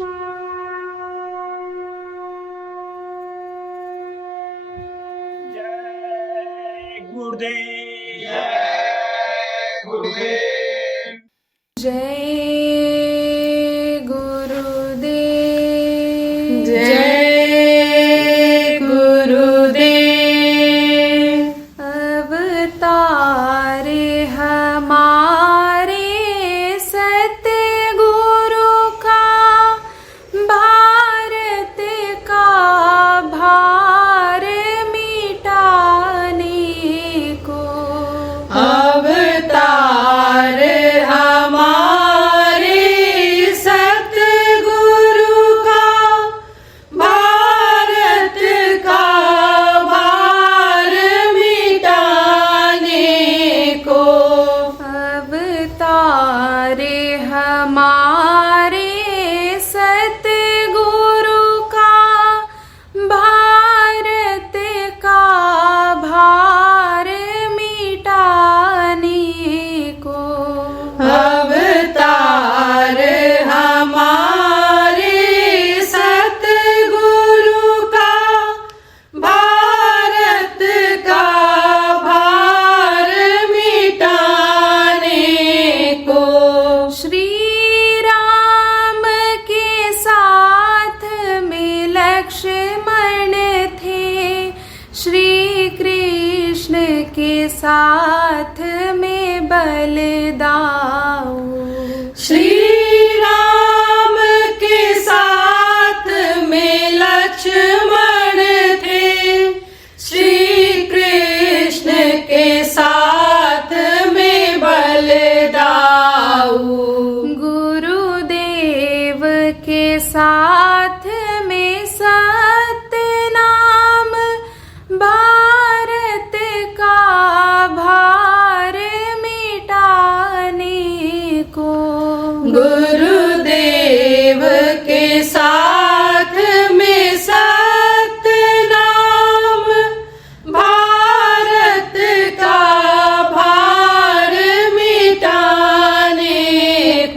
जय गुरुदेव। जय गुरुदेव। जय गुरुदेव। जय गुरुदेव। अवतार हमारे सतगुरु का भारत का भार मिटाने को। अवतार हमारे सतगुरु का भारत का भार मिटाने को। अवतार हमारे सतगुरु का भारत का भार मिटाने को। अवतार हमारे सतगुरु का भारत का भार मिटाने को। श्री राम के साथ में लक्ष्मण थे, श्री कृष्ण के साथ में बलदाऊ। श्री राम के साथ में लक्ष्मण थे, श्री कृष्ण के साथ में बलदाऊ। गुरुदेव के साथ में सतनाम भारत का भार मिटाने को। गुरुदेव के साथ में सतनाम भारत का भार मिटाने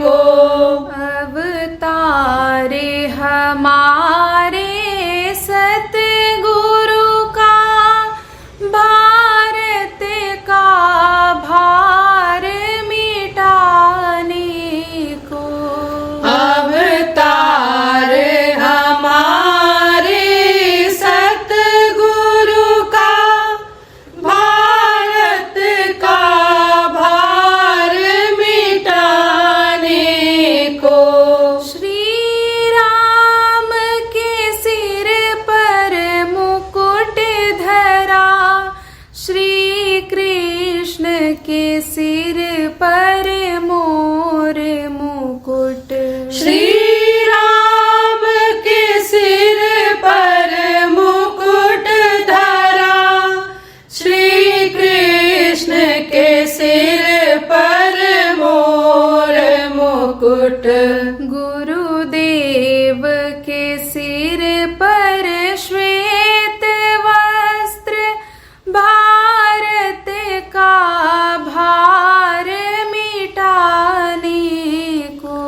को। अवतार हमारे सतगुरु का भारत का भार मिटाने को। अवतार हमारे सतगुरु का भारत का भार मिटाने को। श्री राम के सिर पर मुकुट धरा, श्री कृष्ण के सिर पर मोर मुकुट। श्री राम के सिर पर मुकुट धरा, श्री कृष्ण के सिर पर मोर मुकुट। गुरुदेव के सिर पर श्वेत वस्त्र भारत का भार मिटाने को।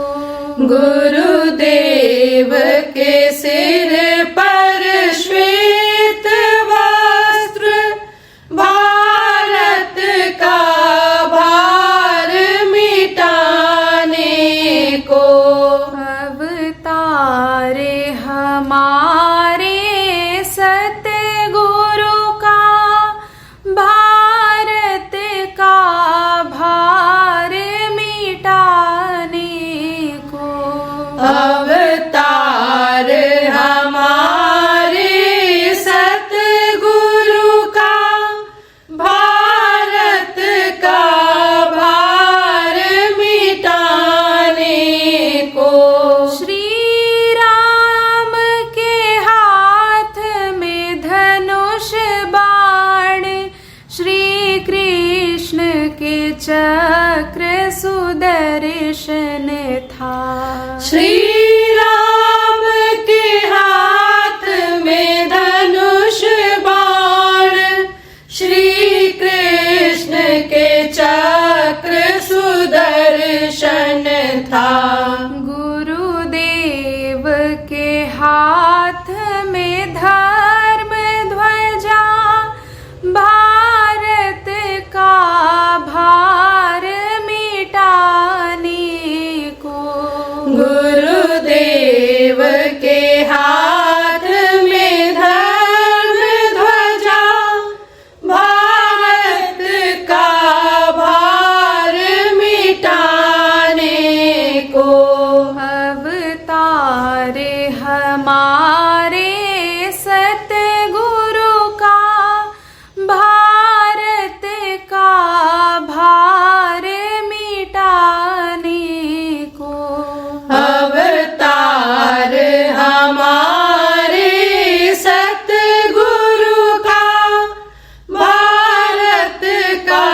गुरुदेव के सिर पर श्वेत वस्त्र भारत का भार मिटाने को। अवतार हमारे सतगुरु का भारत का भार मिटाने को। अवतार हमारे सतगुरु का भारत का भार मिटाने को। श्री राम के हाथ में धनुष बाण, श्री कृष्ण के चक्र सुदर्शन था। श्री राम के हाथ में धनुष बाण, श्री कृष्ण के चक्र सुदर्शन था। गुरुदेव गुरुदेव के हाथ में धर्म ध्वजा, भारत का भार मिटाने को। अवतार हमारे सतगुरु का, भारत का भार मिटाने को। अवतार हमारे सतगुरु का, भारत का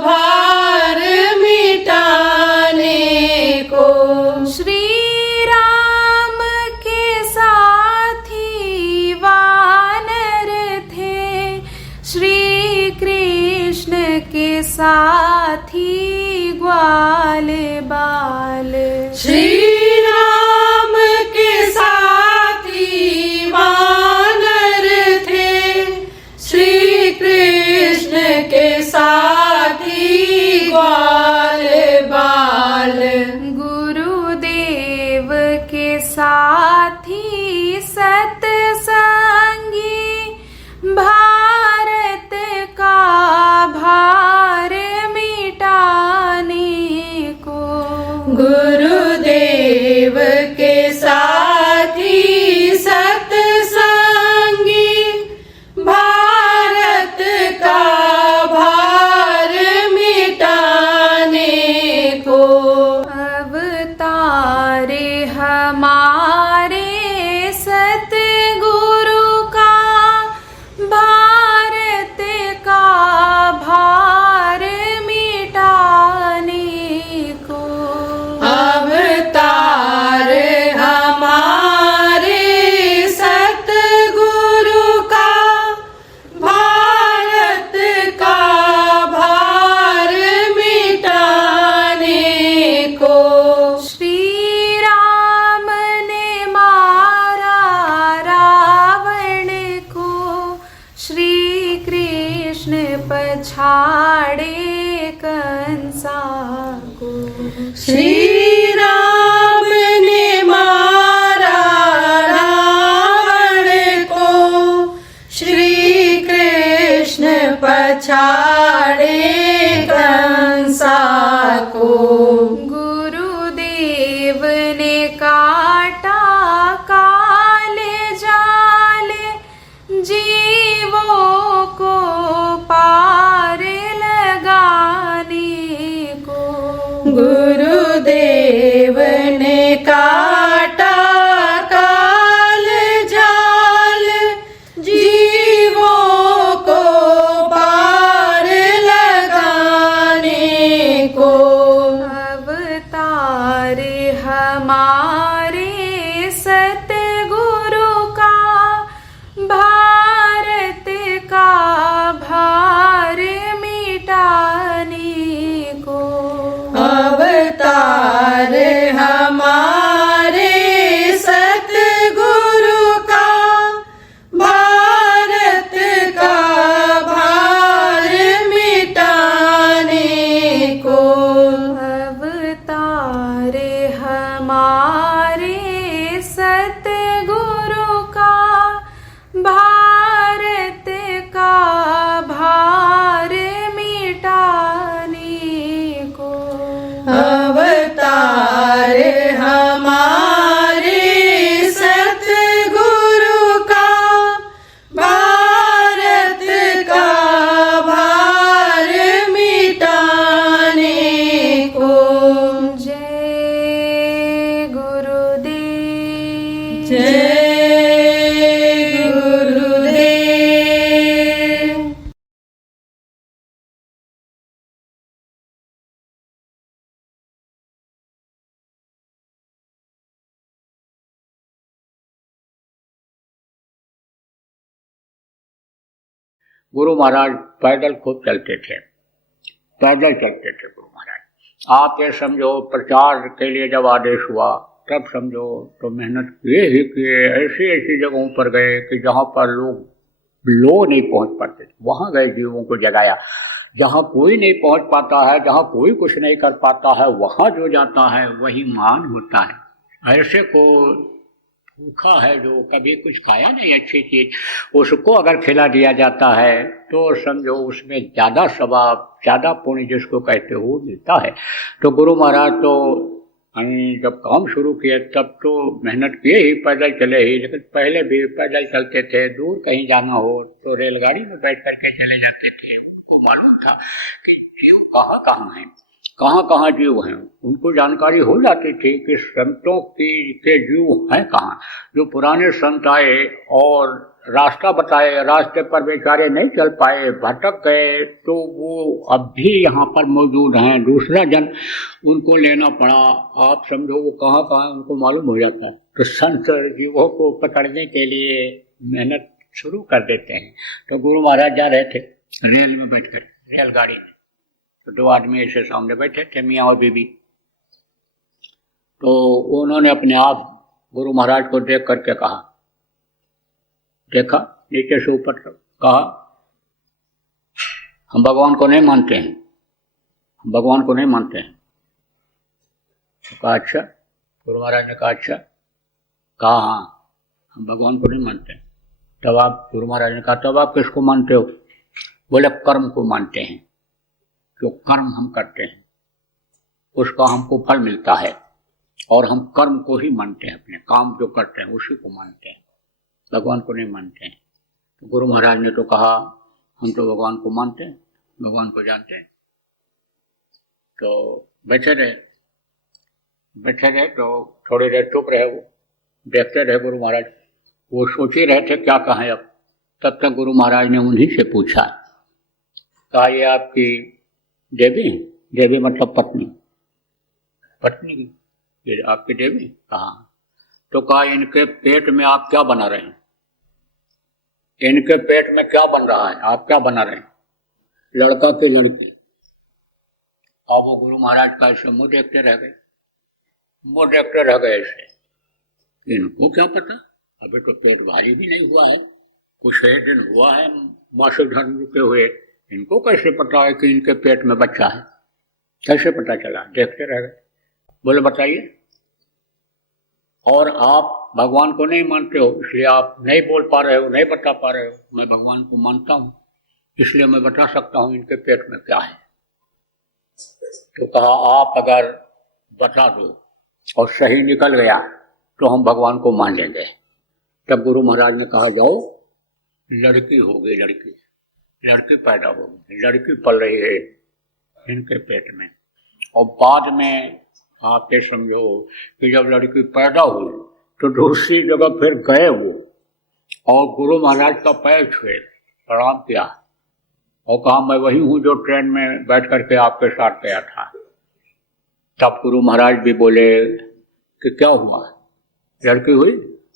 भार मिटाने को। श्री राम के साथी वानर थे, श्री कृष्ण के साथी ग्वाल बाल। श्री राम के साथी वानर थे, श्री कृष्ण के साथी ग्वाल बाल। गुरुदेव के साथी सतसंगी, भारत का भार मिटाने को। गुरुदेव के साथी सतसंगी, भारत का भार मिटाने को। अवतार हमारे सतगुरु का, भारत का भार मिटाने को। अवतार हमारे सतगुरु का, भारत का भार मिटाने को। श्री राम ने मारा रावण को, श्री कृष्ण पछाड़े कंसा को। श्री राम ने मारा रावण को, श्री कृष्ण पछाड़े कंसा को। गुरुदेव ने काटा काल जाल, जीवों को पार लगाने को। गुरुदेव ने काटा काल जाल, जीवों को पार लगाने को। अवतार हमारे सतगुरु का, भारत का भार मिटाने को। अवतार हमारे सतगुरु का, भारत का भार मिटाने को। अवतार हमारे सतगुरु का, भारत का भार मिटाने को। अवतार हमारे सतगुरु का, भारत का भार मिटाने को। जय गुरुदेव। जय गुरुदेव। गुरु महाराज पैदल खूब चलते थे, पैदल चलते थे गुरु महाराज। आप ये समझो प्रचार के लिए जब आदेश हुआ तब समझो तो मेहनत किए ही किए, ऐसी ऐसी जगहों पर गए कि जहाँ पर लोग नहीं पहुँच पाते थे, वहाँ गए, जीवों को जगाया। जहाँ कोई नहीं पहुँच पाता है, जहाँ कोई कुछ नहीं कर पाता है, वहाँ जो जाता है वही मान होता है। ऐसे को भूखा है जो कभी कुछ खाया नहीं अच्छी चीज, उसको अगर खिला दिया जाता है तो समझो उसमें ज़्यादा सवाब, ज़्यादा पुण्य जिसको कहते हो मिलता है। तो गुरु महाराज तो जब काम शुरू किए तब तो मेहनत किए ही, पैदल चले ही, लेकिन पहले भी पैदल चलते थे। दूर कहीं जाना हो तो रेलगाड़ी में बैठ करके चले जाते थे। उनको मालूम था कि जीव कहाँ कहाँ हैं, कहाँ कहाँ जीव हैं, उनको जानकारी हो जाती थी कि संतों के जीव हैं कहाँ। जो पुराने संत आए और रास्ता बताए, रास्ते पर बेचारे नहीं चल पाए, भटक गए, तो वो अब भी यहाँ पर मौजूद हैं। दूसरा जन्म उनको लेना पड़ा। आप समझो वो कहाँ कहाँ उनको मालूम हो जाता। तो संत जीवों को पकड़ने के लिए मेहनत शुरू कर देते हैं। तो गुरु महाराज जा रहे थे रेल में बैठकर, रेलगाड़ी में, तो दो आदमी ऐसे सामने बैठे थे, मियाँ और बीबी। तो उन्होंने अपने आप गुरु महाराज को देख करके कहा, देखा नीचे से ऊपर तक, कहा हम भगवान को नहीं मानते हैं, हम भगवान को नहीं मानते हैं। तो कहा अच्छा। गुरु महाराज ने कहा अच्छा। कहा हाँ हम भगवान को नहीं मानते हैं। तब आप, गुरु महाराज ने कहा तब आप किसको मानते हो? बोले कर्म को मानते हैं। जो कर्म हम करते हैं उसका हमको फल मिलता है, और हम कर्म को ही मानते हैं, अपने काम जो करते हैं उसी को मानते हैं, भगवान को नहीं मानते हैं। तो गुरु महाराज ने तो कहा हम तो भगवान को मानते हैं, भगवान को जानते हैं। तो बैठे रहे तो थोड़ी देर चुप रहे, वो देखते रहे गुरु महाराज। वो सोच ही रहे थे क्या कहें अब। तब तक गुरु महाराज ने उन्हीं से पूछा, कहा ये आपकी देवी? देवी मतलब पत्नी, पत्नी ये आपकी देवी? कहा। तो कहा इनके पेट में आप क्या बना रहे हैं? इनके पेट में क्या बन रहा है, आप क्या बना रहे हैं, लड़का के लड़की? और वो गुरु महाराज का ऐसे मुंह देखते रह गए, मुंह देखते रह गए ऐसे। इनको क्या पता, अभी तो पेट भारी भी नहीं हुआ है, कुछ ही दिन हुआ है मासिक धर्म रुके हुए, इनको कैसे पता है कि इनके पेट में बच्चा है? कैसे पता चला? देखते रह गए। बोले बताइए। और आप भगवान को नहीं मानते हो, इसलिए आप नहीं बोल पा रहे हो, नहीं बता पा रहे हो। मैं भगवान को मानता हूँ, इसलिए मैं बता सकता हूँ इनके पेट में क्या है। तो कहा आप अगर बता दो और सही निकल गया तो हम भगवान को मान लेंगे। तब गुरु महाराज ने कहा जाओ, लड़की होगी, लड़की पैदा होगी, लड़की पल रही है इनके पेट में। और बाद में आप ये समझो कि जब लड़की पैदा हुई तो दूसरी जगह फिर गए वो, और गुरु महाराज का पैर छुए, प्रणाम किया और कहा मैं वही हूँ जो ट्रेन में बैठ करके आपके साथ गया था। तब गुरु महाराज भी बोले कि क्या हुआ, लड़की हुई?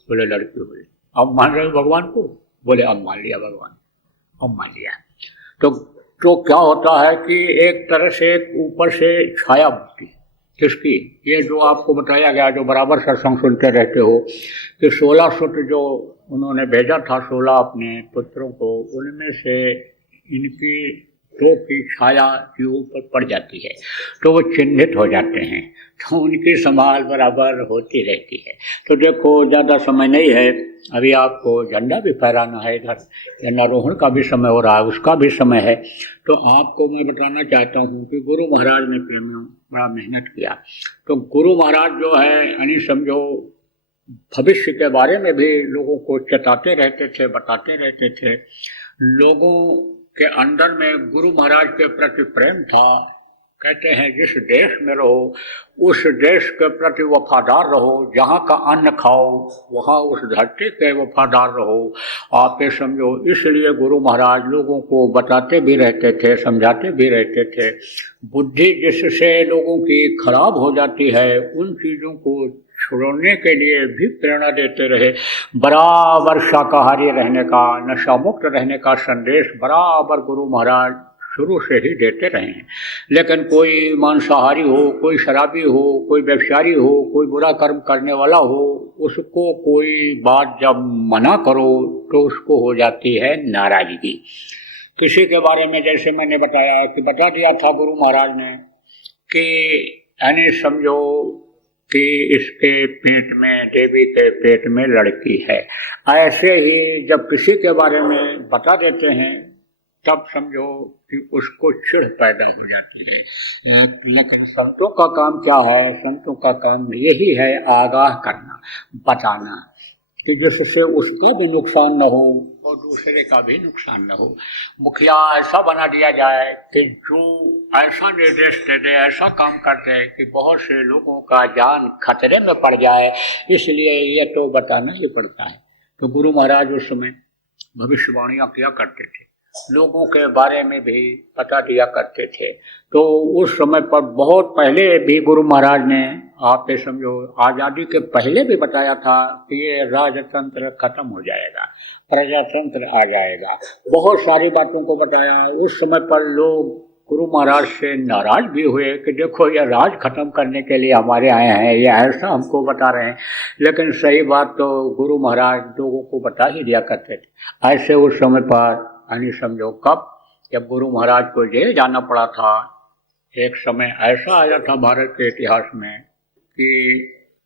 बोले लड़की हुई। अब मान रहे हो भगवान को? बोले अब मान लिया भगवान, अब मान लिया। तो क्या होता है कि एक तरह से ऊपर से छाया होती, किसकी? ये जो आपको बताया गया, जो बराबर सत्संग सुनते रहते हो कि 16 सूत्र जो उन्होंने भेजा था 16 अपने पुत्रों को, उनमें से इनकी दो की छाया जीवों पर पड़ जाती है तो वो चिन्हित हो जाते हैं, तो उनकी संभाल बराबर होती रहती है। तो देखो ज़्यादा समय नहीं है, अभी आपको झंडा भी फहराना है, इधर झंडारोहण का भी समय हो रहा है, उसका भी समय है। तो आपको मैं बताना चाहता हूँ कि गुरु महाराज ने बड़ा मेहनत किया। तो गुरु महाराज जो है यानी समझो भविष्य के बारे में भी लोगों को चेताते रहते थे, बताते रहते थे। लोगों के अंदर में गुरु महाराज के प्रति प्रेम था। कहते हैं जिस देश में रहो उस देश के प्रति वफादार रहो, जहाँ का अन्न खाओ वहाँ उस धरती के वफादार रहो। आप ये समझो, इसलिए गुरु महाराज लोगों को बताते भी रहते थे, समझाते भी रहते थे। बुद्धि जिससे लोगों की खराब हो जाती है उन चीज़ों को छोड़ने के लिए भी प्रेरणा देते रहे। बराबर शाकाहारी रहने का, नशा मुक्त रहने का संदेश बराबर गुरु महाराज शुरू से ही देते रहे हैं। लेकिन कोई मांसाहारी हो, कोई शराबी हो, कोई व्यभिचारी हो, कोई बुरा कर्म करने वाला हो, उसको कोई बात जब मना करो तो उसको हो जाती है नाराजगी। किसी के बारे में जैसे मैंने बताया कि बता दिया था गुरु महाराज ने कि यानी समझो कि इसके पेट में, देवी के पेट में लड़की है। ऐसे ही जब किसी के बारे में बता देते हैं तब समझो कि उसको चिढ़ पैदा हो जाती है। लेकिन संतों का काम क्या है? संतों का काम यही है आगाह करना, बताना, कि जिससे उसका भी नुकसान न हो और दूसरे का भी नुकसान न हो। मुखिया ऐसा बना दिया जाए कि जो ऐसा निर्देश दे दे, ऐसा काम कर दे कि बहुत से लोगों का जान खतरे में पड़ जाए, इसलिए ये तो बताना ही पड़ता है। तो गुरु महाराज उस समय भविष्यवाणियाँ किया करते थे, लोगों के बारे में भी बता दिया करते थे। तो उस समय पर बहुत पहले भी गुरु महाराज ने, आप ये समझो आज़ादी के पहले भी बताया था कि ये राजतंत्र खत्म हो जाएगा, प्रजातंत्र आ जाएगा। बहुत सारी बातों को बताया। उस समय पर लोग गुरु महाराज से नाराज भी हुए कि देखो ये राज खत्म करने के लिए हमारे आए हैं, ये ऐसा हमको बता रहे हैं। लेकिन सही बात तो गुरु महाराज लोगों को बता ही दिया करते थे। ऐसे उस समय पर यानी समझो कब, जब गुरु महाराज को जेल जाना पड़ा था। एक समय ऐसा आया था भारत के इतिहास में कि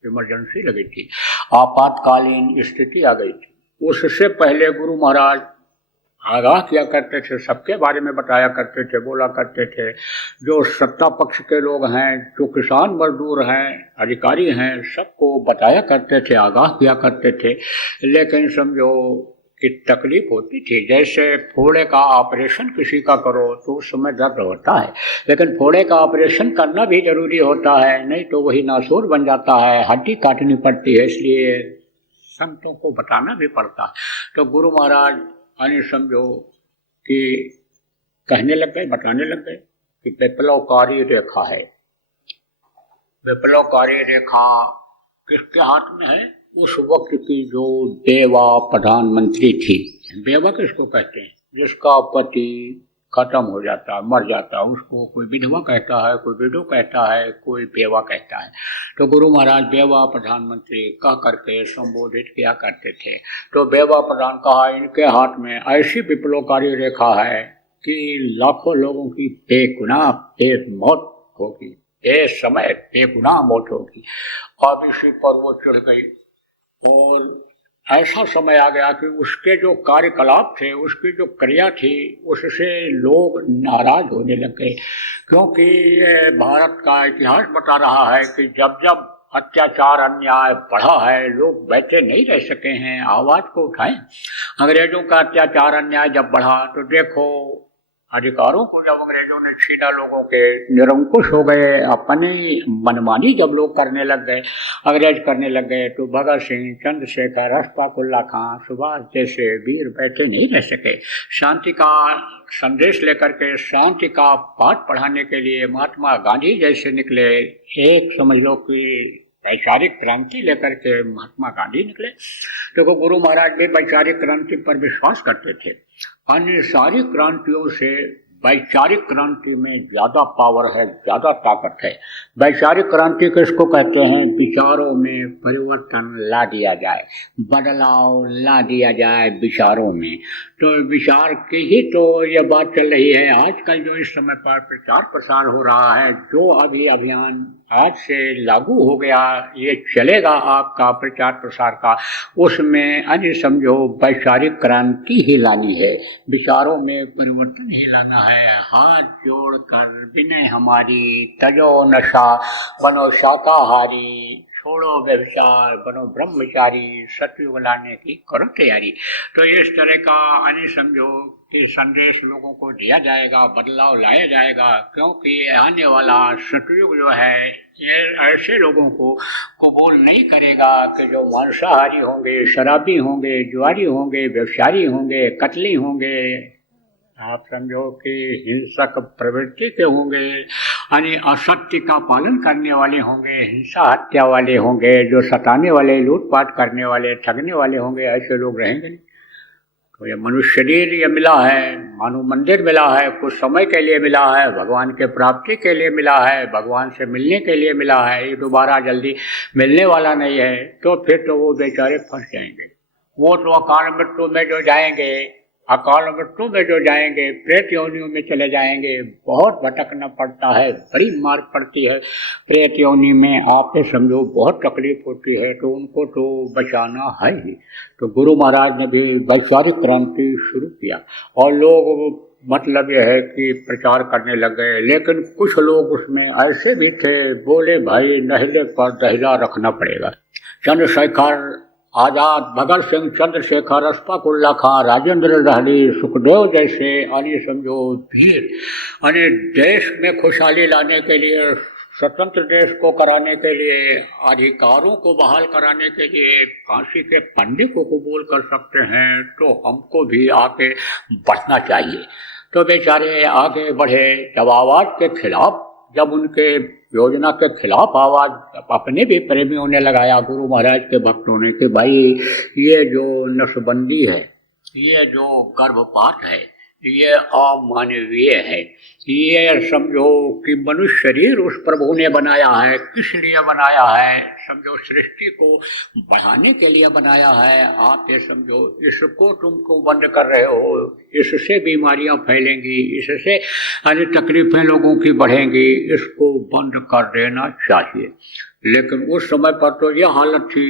इमरजेंसी लगी थी, आपातकालीन स्थिति आ गई थी। उससे पहले गुरु महाराज आगाह किया करते थे, सबके बारे में बताया करते थे, बोला करते थे। जो सत्ता पक्ष के लोग हैं, जो किसान मजदूर हैं, अधिकारी हैं, सबको बताया करते थे, आगाह किया करते थे। लेकिन समझो कि तकलीफ होती थी। जैसे फोड़े का ऑपरेशन किसी का करो तो उस समय दर्द होता है, लेकिन फोड़े का ऑपरेशन करना भी जरूरी होता है, नहीं तो वही नासूर बन जाता है, हड्डी काटनी पड़ती है। इसलिए संतों को बताना भी पड़ता है। तो गुरु महाराज यानी समझो कि कहने लग गए, बताने लग गए कि विप्लवकारी रेखा है। विप्लवकारी रेखा किसके हाथ में है? उस वक्त की जो बेवा प्रधानमंत्री थी। बेवा किसको कहते हैं? जिसका पति खत्म हो जाता है, मर जाता है, उसको कोई विधवा कहता है, कोई विडो कहता है, कोई बेवा कहता है। तो गुरु महाराज बेवा प्रधानमंत्री कह करके संबोधित किया करते थे। तो बेवा प्रधान कहा, इनके हाथ में ऐसी विप्लवकारी रेखा है कि लाखों लोगों की बेगुनाह मौत होगी, इस समय बेगुनाह मौत होगी। अब इसी पर वो चढ़ गई और ऐसा समय आ गया कि उसके जो कार्यकलाप थे, उसकी जो क्रिया थी, उससे लोग नाराज होने लग गए। क्योंकि ये भारत का इतिहास बता रहा है कि जब जब अत्याचार अन्याय बढ़ा है, लोग बैठे नहीं रह सके हैं, आवाज को उठाएं। अंग्रेजों का अत्याचार अन्याय जब बढ़ा तो देखो अधिकारों को जब अंग्रेजों ने छीना, लोगों के निरंकुश हो गए, अपनी मनमानी जब लोग करने लग गए, अंग्रेज करने लग गए, तो भगत सिंह, चंद्रशेखर, अशफाकुल्ला खां, सुभाष जैसे वीर बैठे नहीं रह सके। शांति का संदेश लेकर के, शांति का पाठ पढ़ाने के लिए महात्मा गांधी जैसे निकले। एक समझ लो कि वैचारिक क्रांति लेकर के महात्मा गांधी निकले। देखो गुरु महाराज भी वैचारिक क्रांति पर विश्वास करते थे। अन्य सारी क्रांतियों से वैचारिक क्रांति में ज्यादा पावर है, ज्यादा ताकत है। वैचारिक क्रांति किसको कहते हैं? विचारों में परिवर्तन ला दिया जाए, बदलाव ला दिया जाए विचारों में। तो विचार की ही तो ये बात चल रही है। आजकल जो इस समय पर प्रचार प्रसार हो रहा है, जो अभी अभियान आज से लागू हो गया, ये चलेगा आपका प्रचार प्रसार का, उसमें अन्य समझो वैचारिक क्रांति ही लानी है, विचारों में परिवर्तन ही लाना है। हाथ जोड़कर विनय हमारी, तजो नशा बनो शाकाहारी, छोड़ो व्यभिचार बनो ब्रह्मचारी, सतयुग लाने की करो तैयारी। तो इस तरह का अन्य समझो कि संदेश लोगों को दिया जाएगा, बदलाव लाया जाएगा। क्योंकि आने वाला सतयुग जो है ये ऐसे लोगों को कबूल नहीं करेगा कि जो मांसाहारी होंगे, शराबी होंगे, जुआरी होंगे, व्यभिचारी होंगे, कतली होंगे, आप समझो कि हिंसक प्रवृत्ति के होंगे, यानी असत्य का पालन करने वाले होंगे, हिंसा हत्या वाले होंगे, जो सताने वाले, लूटपाट करने वाले, ठगने वाले होंगे, ऐसे लोग रहेंगे नहीं। तो ये मनुष्य शरीर ये मिला है, मानव मंदिर मिला है, कुछ समय के लिए मिला है, भगवान के प्राप्ति के लिए मिला है, भगवान से मिलने के लिए मिला है, ये दोबारा जल्दी मिलने वाला नहीं है। तो फिर तो वो बेचारे फंस जाएंगे। वो तो अकाल मृत्यु में जो जाएंगे, अकाल मृत्यु में जो जाएंगे, प्रेत योनियों में चले जाएंगे, बहुत भटकना पड़ता है, बड़ी मार पड़ती है प्रेत योनि में, आप समझो बहुत तकलीफ होती है, तो उनको तो बचाना है ही। तो गुरु महाराज ने भी वैचारिक क्रांति शुरू किया और लोग मतलब यह है कि प्रचार करने लग गए। लेकिन कुछ लोग उसमें ऐसे भी थे, बोले भाई नहले पर दहिला रखना पड़ेगा। चंद्रशेखर आजाद, भगत सिंह, चंद्रशेखर, अशफाक उल्लाह खां, राजेंद्र रहड़ी, सुखदेव जैसे यानी समझो वीर, यानी देश में खुशहाली लाने के लिए, स्वतंत्र देश को कराने के लिए, अधिकारों को बहाल कराने के लिए काशी के पंडित को कबूल कर सकते हैं, तो हमको भी आगे बढ़ना चाहिए। तो बेचारे आगे बढ़े। जब आवाज के खिलाफ, जब उनके योजना के खिलाफ आवाज अपने भी प्रेमियों ने लगाया, गुरु महाराज के भक्तों ने, कि भाई ये जो नसबंदी है, ये जो गर्भपात है, ये अमानवीय है। ये समझो कि मनुष्य शरीर उस प्रभु ने बनाया है, किस लिए बनाया है, समझो सृष्टि को बढ़ाने के लिए बनाया है। आप ये समझो इसको तुम क्यों बंद कर रहे हो, इससे बीमारियां फैलेंगी, इससे अन्य तकलीफें लोगों की बढ़ेंगी, इसको बंद कर देना चाहिए। लेकिन उस समय पर तो यह हालत थी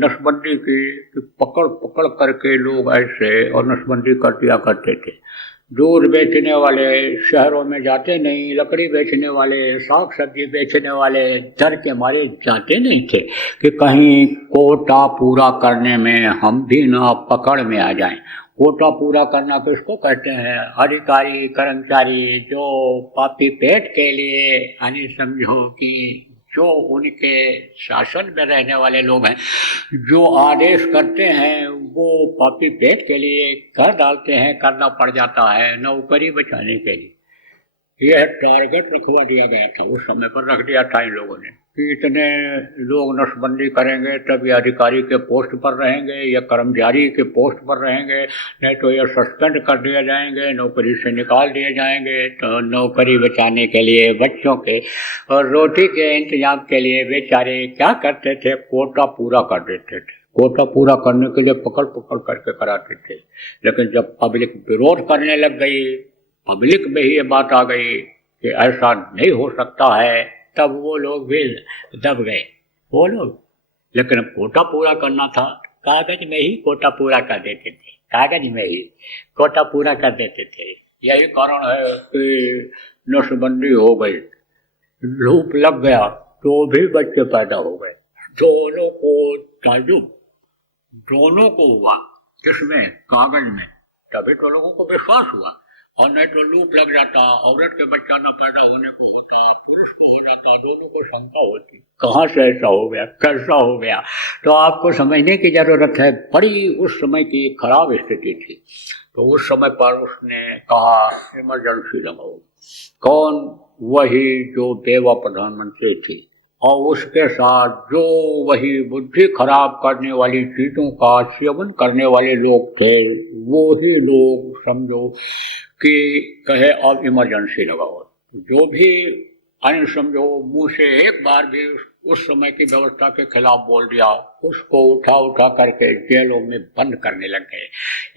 नसबंदी की कि पकड़ पकड़ करके लोग ऐसे और नसबंदी कर दिया करते थे। दूध बेचने वाले शहरों में जाते नहीं, लकड़ी बेचने वाले, साग सब्जी बेचने वाले डर के मारे जाते नहीं थे कि कहीं कोटा पूरा करने में हम भी ना पकड़ में आ जाएं। कोटा पूरा करना किसको कहते हैं? अधिकारी कर्मचारी जो पापी पेट के लिए, यानी समझो कि जो उनके शासन में रहने वाले लोग हैं, जो आदेश करते हैं वो पापी पेट के लिए कर डालते हैं, करना पड़ जाता है नौकरी बचाने के लिए। यह टारगेट रखवा दिया गया था, उस समय पर रख दिया था इन लोगों ने कि इतने लोग नसबंदी करेंगे तब ये अधिकारी के पोस्ट पर रहेंगे या कर्मचारी के पोस्ट पर रहेंगे, नहीं तो ये सस्पेंड कर दिए जाएंगे, नौकरी से निकाल दिए जाएंगे। तो नौकरी बचाने के लिए, बच्चों के और रोटी के इंतजाम के लिए बेचारे क्या करते थे, कोटा पूरा कर देते थे। कोटा पूरा करने के लिए पकड़ पकड़ करके कराते थे। लेकिन जब पब्लिक विरोध करने लग गई, पब्लिक में ही ये बात आ गई कि ऐसा नहीं हो सकता है, तब वो लोग भी दब गए वो लोग। लेकिन अब कोटा पूरा करना था, कागज में ही कोटा पूरा कर देते थे, कागज में ही कोटा पूरा कर देते थे। यही कारण है कि नसबंदी हो गई, लूप लग गया तो भी बच्चे पैदा हो गए। दोनों को ताजुब, दोनों को हुआ, किसमें? कागज में। तभी तो लोगों को विश्वास हुआ, और नहीं तो लूप लग जाता, औरत के बच्चा न पैदा होने को होता है, पुरुष को हो जाता, दोनों को शंका होती कहाँ से ऐसा हो गया, कैसा हो गया। तो आपको समझने की जरूरत है, बड़ी उस समय की खराब स्थिति थी। तो उस समय पर उसने कहा इमरजेंसी लगाओ। कौन? वही जो बेवा प्रधानमंत्री थी और उसके साथ जो वही बुद्धि खराब करने वाली चीजों का सेवन करने वाले लोग थे, वो ही लोग समझो कि कहे अब इमरजेंसी लगाओ। जो भी अन्य समझो मुंह से एक बार भी उस समय की व्यवस्था के खिलाफ बोल दिया, उसको उठा उठा करके जेलों में बंद करने लग गए।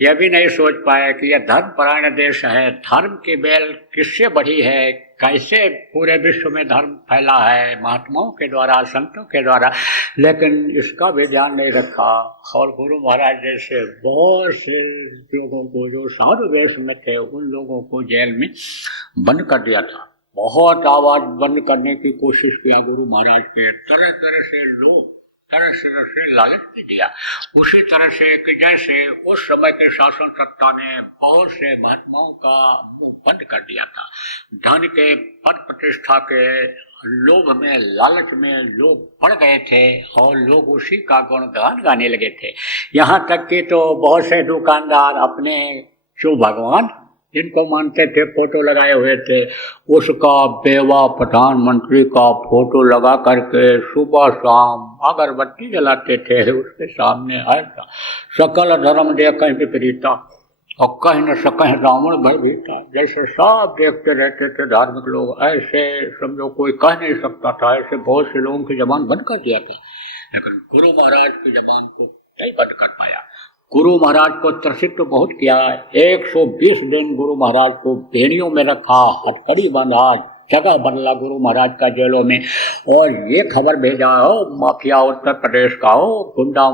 यह भी नहीं सोच पाए कि यह धर्मपरायण देश है, धर्म की बेल किससे बढ़ी है, कैसे पूरे विश्व में धर्म फैला है महात्माओं के द्वारा, संतों के द्वारा, लेकिन इसका भी ध्यान नहीं रखा। और गुरु महाराज जैसे बहुत से लोगों को जो साधु वेश में थे, उन लोगों को जेल में बंद कर दिया था। बहुत आवाज बंद करने की कोशिश किया गुरु महाराज के, तरह तरह से लोग, तरह से लालच भी दिया। उसी तरह से कि जैसे उस समय के शासन सत्ता ने बहुत से महात्माओं का मुंह बंद कर दिया था। धन के, पद प्रतिष्ठा के लोभ में, लालच में लोग पड़ गए थे और लोग उसी का गुणगान गाने लगे थे। यहाँ तक कि तो बहुत से दुकानदार अपने जो भगवान जिनको मानते थे, फोटो लगाए हुए थे, उसका बेवा प्रधानमंत्री का फोटो लगा करके सुबह शाम अगरबत्ती जलाते थे उसके सामने। ऐसा सकल धर्म दे कहीं विपरीता और कहीं न सकहीं रावण भय भी था, जैसे सब देखते रहते थे धार्मिक लोग। ऐसे समझो कोई कह नहीं सकता था, ऐसे बहुत से लोगों की जबान बंद कर दिया था। लेकिन गुरु महाराज की जबान को नहीं बंद कर पाया। गुरु महाराज को त्रसित तो बहुत किया। 120 दिन गुरु महाराज को बेड़ियों में रखा, हथकड़ी बांधा, जगह बदला गुरु महाराज का जेलों में, और ये खबर भेजा हो माफिया उत्तर प्रदेश का हो गुंडा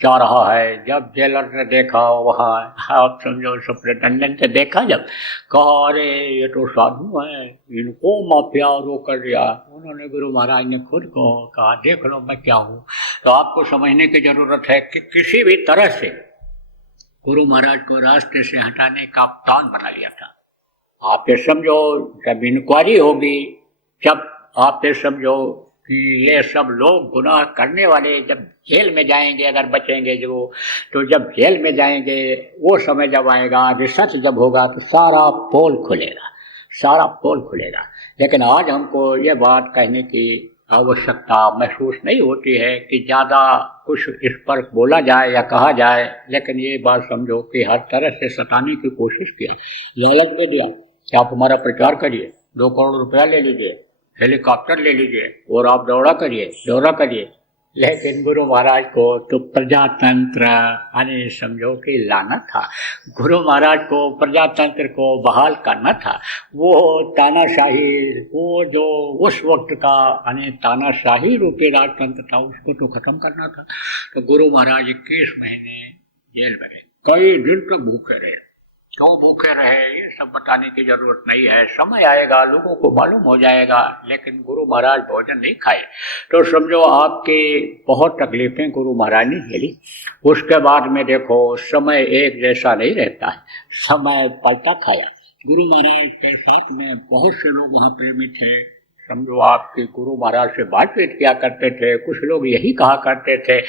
जा रहा है। जब जेलर ने देखा वहाँ, आप समझो सुप्रिंटेंडेंट ने देखा, जब कहा अरे ये तो साधु है, इनको माफिया रोक कर दिया। उन्होंने गुरु महाराज ने खुद को कहा देख लो मैं क्या हूँ। तो आपको समझने की जरूरत है कि किसी भी तरह से गुरु महाराज को रास्ते से हटाने का प्लान बना लिया था। आप ये समझो जब इंक्वायरी होगी, जब आप ये समझो कि ये सब लोग गुनाह करने वाले जब जेल में जाएंगे, अगर बचेंगे जो, तो जब जेल में जाएंगे वो समय जब आएगा, रिसर्च जब होगा तो सारा पोल खुलेगा, सारा पोल खुलेगा। लेकिन आज हमको ये बात कहने की आवश्यकता महसूस नहीं होती है कि ज़्यादा कुछ इस पर बोला जाए या कहा जाए। लेकिन ये बात समझो कि हर तरह से सताने की कोशिश किया, लालच में दिया कि आप हमारा प्रचार करिए, 2 करोड़ रुपया ले लीजिए, हेलीकॉप्टर ले लीजिए और आप दौरा करिए। लेकिन गुरु महाराज को तो प्रजातंत्र यानी समझो कि लाना था। गुरु महाराज को प्रजातंत्र को बहाल करना था। वो तानाशाही, वो जो उस वक्त का यानी तानाशाही रूपी राजतंत्र था, उसको तो खत्म करना था। तो गुरु महाराज 21 महीने जेल में रहे, कई दिन तक भूखे रहे। क्यों भूखे रहे ये सब बताने की जरूरत नहीं है, समय आएगा लोगों को मालूम हो जाएगा। लेकिन गुरु महाराज भोजन नहीं खाए तो समझो आपकी बहुत तकलीफें गुरु महाराज ने झेली। उसके बाद में देखो समय एक जैसा नहीं रहता है, समय पलटा खाया। गुरु महाराज के साथ में बहुत से लोग वहाँ पे भी थे, समझो आपके गुरु महाराज से बातचीत किया करते थे। कुछ लोग यही कहा करते थे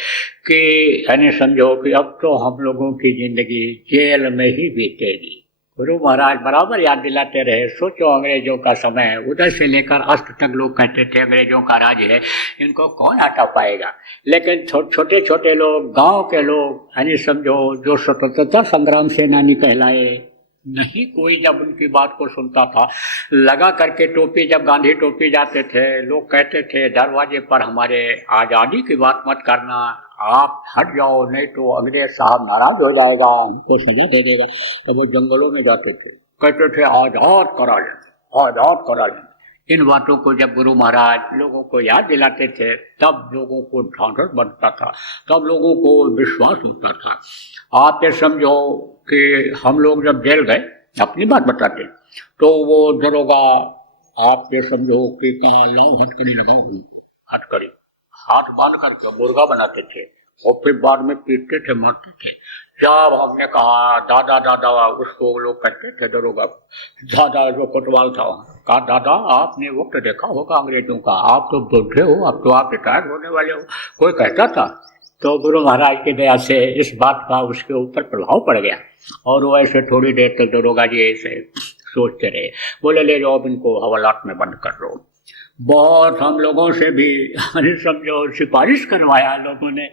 कि यानी समझो कि अब तो हम लोगों की जिंदगी जेल में ही बीतेगी। गुरु महाराज बराबर याद दिलाते रहे, सोचो अंग्रेजों का समय, उधर से लेकर अस्त तक लोग कहते थे अंग्रेजों का राज है, इनको कौन हटा पाएगा। लेकिन छोटे छोटे लोग, गांव के लोग यानी समझो जो स्वतंत्रता संग्राम सेनानी कहलाए, नहीं कोई जब उनकी बात को सुनता था। लगा करके टोपी, जब गांधी टोपी जाते थे, लोग कहते थे दरवाजे पर हमारे आज़ादी की बात मत करना, आप हट जाओ नहीं तो अंग्रेज साहब नाराज हो जाएगा, हमको सजा दे देगा। तो वो जंगलों में जाते थे, कहते थे आज़ाद करा लेंगे, आज़ाद करा लेंगे। इन बातों को जब गुरु महाराज लोगों को याद दिलाते थे तब लोगों को ढांढस बनता था, तब लोगों को विश्वास होता था। आप ये समझो कि हम लोग जब जेल गए, अपनी बात बताते, तो वो दरोगा आप ये समझो कि कहा लाओ हथकड़ी लगाओ, उनको हथकड़ी हाथ बांध करके मुर्गा बनाते थे और फिर बाद में पीटते थे, मारते थे। जब हमने कहा दादा दादा, उसको लोग कहते थे दरोगा, दादा जो कोतवाल था, कहा दादा आपने वक्त देखा होगा अंग्रेजों का, आप तो बुढ़े हो, अब तो आप रिटायर होने वाले हो, कोई कहता था। तो गुरु महाराज की दया से इस बात का उसके ऊपर प्रभाव पड़ गया और वो ऐसे थोड़ी देर तक दरोगा जी ऐसे सोचते रहे, बोले ले जाओ इनको हवालात में बंद कर दो। बहुत हम लोगों से भी समझो सिफारिश करवाया लोगों ने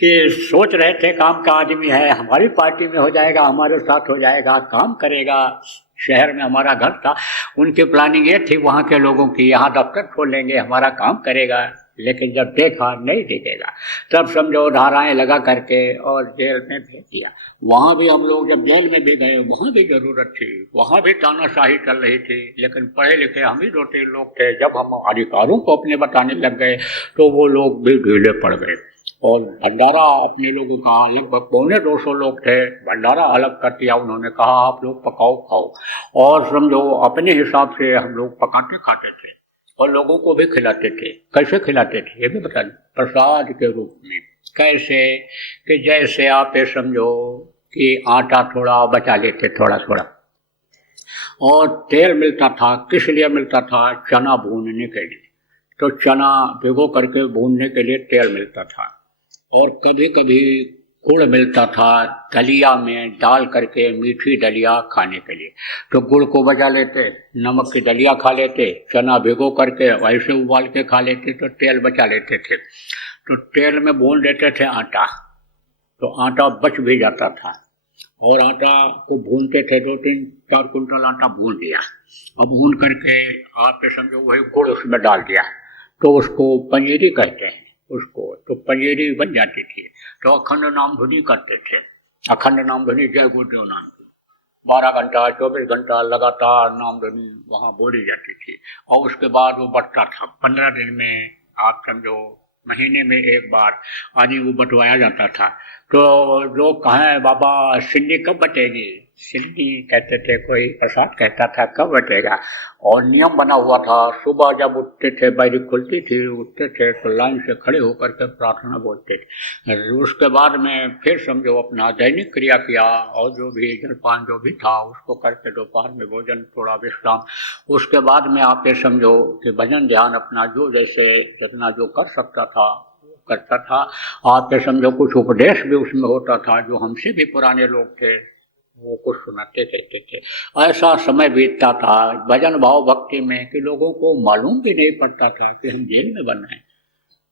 कि सोच रहे थे काम का आदमी है, हमारी पार्टी में हो जाएगा, हमारे साथ हो जाएगा, काम करेगा। शहर में हमारा घर था, उनकी प्लानिंग ये थी वहाँ के लोगों की, यहाँ दफ्तर खोल लेंगे, हमारा काम करेगा। लेकिन जब देखा नहीं दिखेगा तब समझो धाराएं लगा करके और जेल में भेज दिया। वहाँ भी हम लोग जब जेल में भी गए, वहाँ भी जरूरत थी, वहाँ भी तानाशाही चल रही थी। लेकिन पढ़े लिखे हम ही 2-3 लोग थे। जब हम अधिकारों को अपने बताने लग गए तो वो लोग भी ढीले पड़ गए। और भंडारा अपने लोगों का लगभग 250 लोग थे, भंडारा अलग कर दिया। उन्होंने कहा आप लोग पकाओ खाओ, और समझो अपने हिसाब से हम लोग पकाते खाते थे और लोगों को भी खिलाते थे। कैसे खिलाते थे ये भी बता दें, प्रसाद के रूप में। कैसे कि जैसे आप ये समझो कि आटा थोड़ा बचा लेते, थोड़ा थोड़ा, और तेल मिलता था। किस लिए मिलता था? चना भूनने के लिए। तो चना भिगो करके भूनने के लिए तेल मिलता था, और कभी कभी गुड़ मिलता था दलिया में डाल करके, मीठी दलिया खाने के लिए। तो गुड़ को बचा लेते, नमक की दलिया खा लेते, चना भिगो करके वैसे उबाल के खा लेते, तो तेल बचा लेते थे। तो तेल में भून देते थे आटा, तो आटा बच भी जाता था। और आटा को भूनते थे, 2-3-4 कुंटल आटा भून दिया, अब भून करके आप समझो वही गुड़ उसमें डाल दिया, तो उसको पंजीरी कहते हैं उसको। तो पंजीरी बन जाती थी। तो अखंड नाम धुनी करते थे, अखंड नाम ध्वनि जय गुरुदेव नाम 12 घंटा 24 घंटा लगातार नाम ध्वनि वहाँ बोली जाती थी। और उसके बाद वो बढ़ता था 15 दिन में, आप समझो महीने में एक बार आदि वो बंटवाया जाता था। तो लोग कहें बाबा सिंधी कब बटेगी, सिंधी कहते थे, कोई प्रसाद कहता था कब बटेगा। और नियम बना हुआ था, सुबह जब उठते थे, बैरी खुलती थी, उठते थे तो लाइन से खड़े होकर के प्रार्थना बोलते थे। उसके बाद में फिर समझो अपना दैनिक क्रिया किया और जो भी जलपान जो भी था उसको करके दोपहर में भोजन, थोड़ा विश्राम। उसके बाद में आप ये समझो कि भजन ध्यान अपना जो जैसे जितना जो कर सकता था करता था। आप ये समझो कुछ उपदेश भी उसमें होता था, जो हमसे भी पुराने लोग थे वो कुछ सुनाते रहते थे। ऐसा समय बीतता था भजन भाव भक्ति में कि लोगों को मालूम भी नहीं पड़ता था कि हम जेल में बन रहे हैं।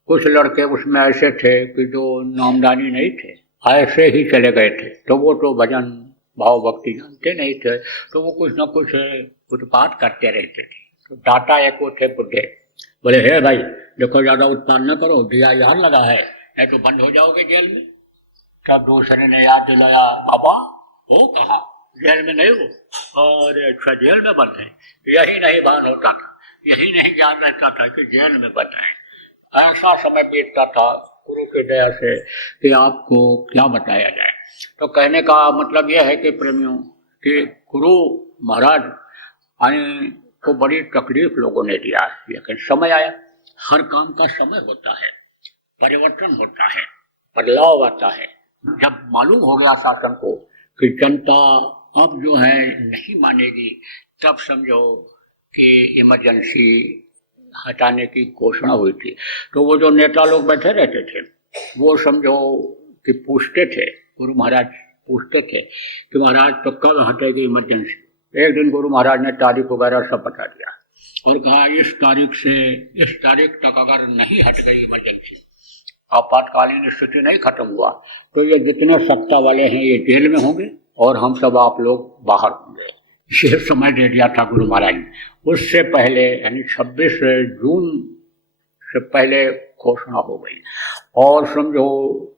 कुछ लड़के उसमें ऐसे थे कि जो नामदानी नहीं थे, ऐसे ही चले गए थे, तो वो तो भजन भाव भक्ति जानते नहीं थे, तो वो कुछ न कुछ उत्पात करते रहते थे। तो दाता एक वो थे बुढ़े, बोले हे भाई देखो ज़्यादा उत्पाद न करो, दिया यार लगा है, नहीं तो बंद हो जाओगे जेल में। तब दूसरे ने याद दिलाया, बाबा वो कहा जेल में नहीं हो, और अच्छा जेल में बंद है। यही नहीं भान होता था, यही नहीं ज्ञान रहता था कि जेल में बंद है। ऐसा समय बीतता था गुरु की दया से कि आपको क्या बताया जाए। तो कहने का मतलब यह है कि प्रेमियों कि गुरु महाराज आने को बड़ी तकलीफ लोगों ने दिया, लेकिन समय आया। हर काम का समय होता है, परिवर्तन होता है, बदलाव आता है। जब मालूम हो गया शासन को कि जनता अब जो है नहीं मानेगी, तब समझो कि इमरजेंसी हटाने की घोषणा हुई थी। तो वो जो नेता लोग बैठे रहते थे वो समझो कि पूछते थे, गुरु महाराज पूछते थे कि महाराज तो कब हटेगी इमरजेंसी। एक दिन गुरु महाराज ने तारीख वगैरह सब बता दिया और कहा इस तारीख से इस तारीख तक अगर नहीं हट गई इमरजेंसी, आपातकालीन स्थिति नहीं खत्म हुआ, तो ये जितने सत्ता वाले हैं ये जेल में होंगे और हम सब आप लोग बाहर होंगे। ये समय दे दिया था गुरु महाराज ने। उससे पहले यानी 26 जून से पहले घोषणा हो गई और समझो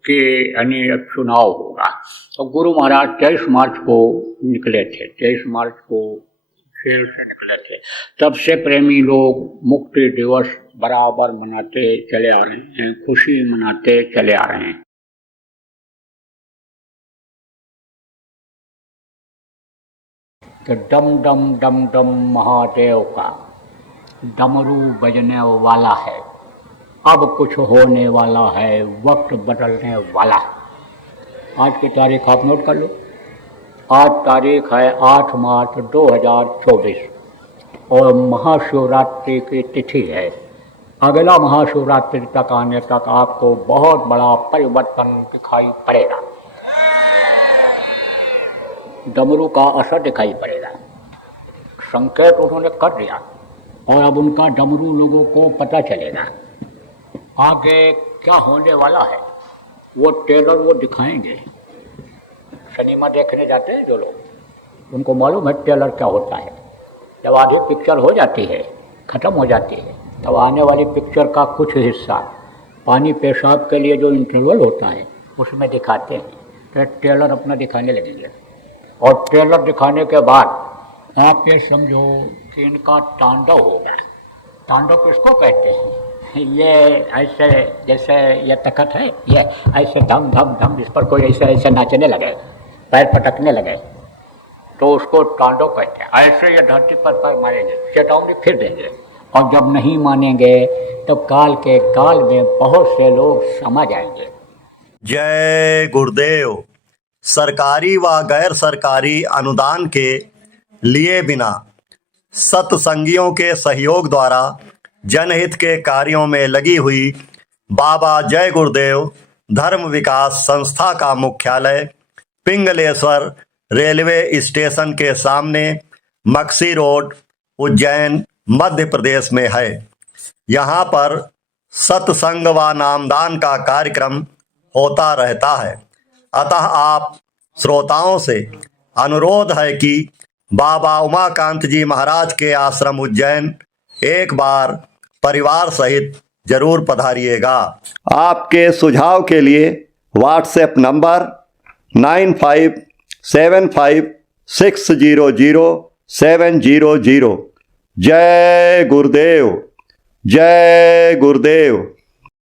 कि यानी चुनाव होगा। तो गुरु महाराज 23 मार्च को निकले थे, 23 मार्च को जेल से निकले थे। तब से प्रेमी लोग मुक्ति दिवस बराबर मनाते चले आ रहे हैं, खुशी मनाते चले आ रहे हैं। तो डम डम डम डम महादेव का डमरू बजने वाला है, अब कुछ होने वाला है, वक्त बदलने वाला है। आज की तारीख आप नोट कर लो, आज तारीख है 8 मार्च 2024 और महाशिवरात्रि की तिथि है। अगला महाशिवरात्रि तक आने तक आपको बहुत बड़ा परिवर्तन दिखाई पड़ेगा, डमरू का असर दिखाई पड़ेगा। संकेत उन्होंने कर दिया और अब उनका डमरू लोगों को पता चलेगा। आगे क्या होने वाला है वो ट्रेलर वो दिखाएंगे। सिनेमा देखने जाते हैं जो लोग, उनको मालूम है ट्रेलर क्या होता है। जब आधी पिक्चर हो जाती है, ख़त्म हो जाती है, तब आने वाली पिक्चर का कुछ हिस्सा पानी पेशाब के लिए जो इंटरवल होता है उसमें दिखाते हैं। तो ट्रेलर अपना दिखाने लगेंगे और ट्रेलर दिखाने के बाद आप ये समझो कि इनका तांडव होगा। तांडव किसको कहते हैं? ये ऐसे जैसे ये तखत है, ये ऐसे धम धम धम इस पर कोई ऐसे ऐसे नाचने लगे, पैर पटकने लगे, तो उसको तांडव कहते हैं। ऐसे ये धरती पर पैर मारेंगे, चेतावनी फिर देंगे, और जब नहीं मानेंगे तो काल के काल में बहुत से लोग समा जाएंगे। जय गुरुदेव। सरकारी व गैर सरकारी अनुदान के लिए बिना सत्संगियों के सहयोग द्वारा जनहित के कार्यों में लगी हुई बाबा जय गुरुदेव धर्म विकास संस्था का मुख्यालय पिंगलेश्वर रेलवे स्टेशन के सामने मक्सी रोड, उज्जैन, मध्य प्रदेश में है। यहाँ पर सत्संग व नामदान का कार्यक्रम होता रहता है। अतः आप श्रोताओं से अनुरोध है कि बाबा उमाकांत जी महाराज के आश्रम उज्जैन एक बार परिवार सहित जरूर पधारिएगा। आपके सुझाव के लिए व्हाट्सएप नंबर 9575600700। जय गुरुदेव, जय गुरुदेव।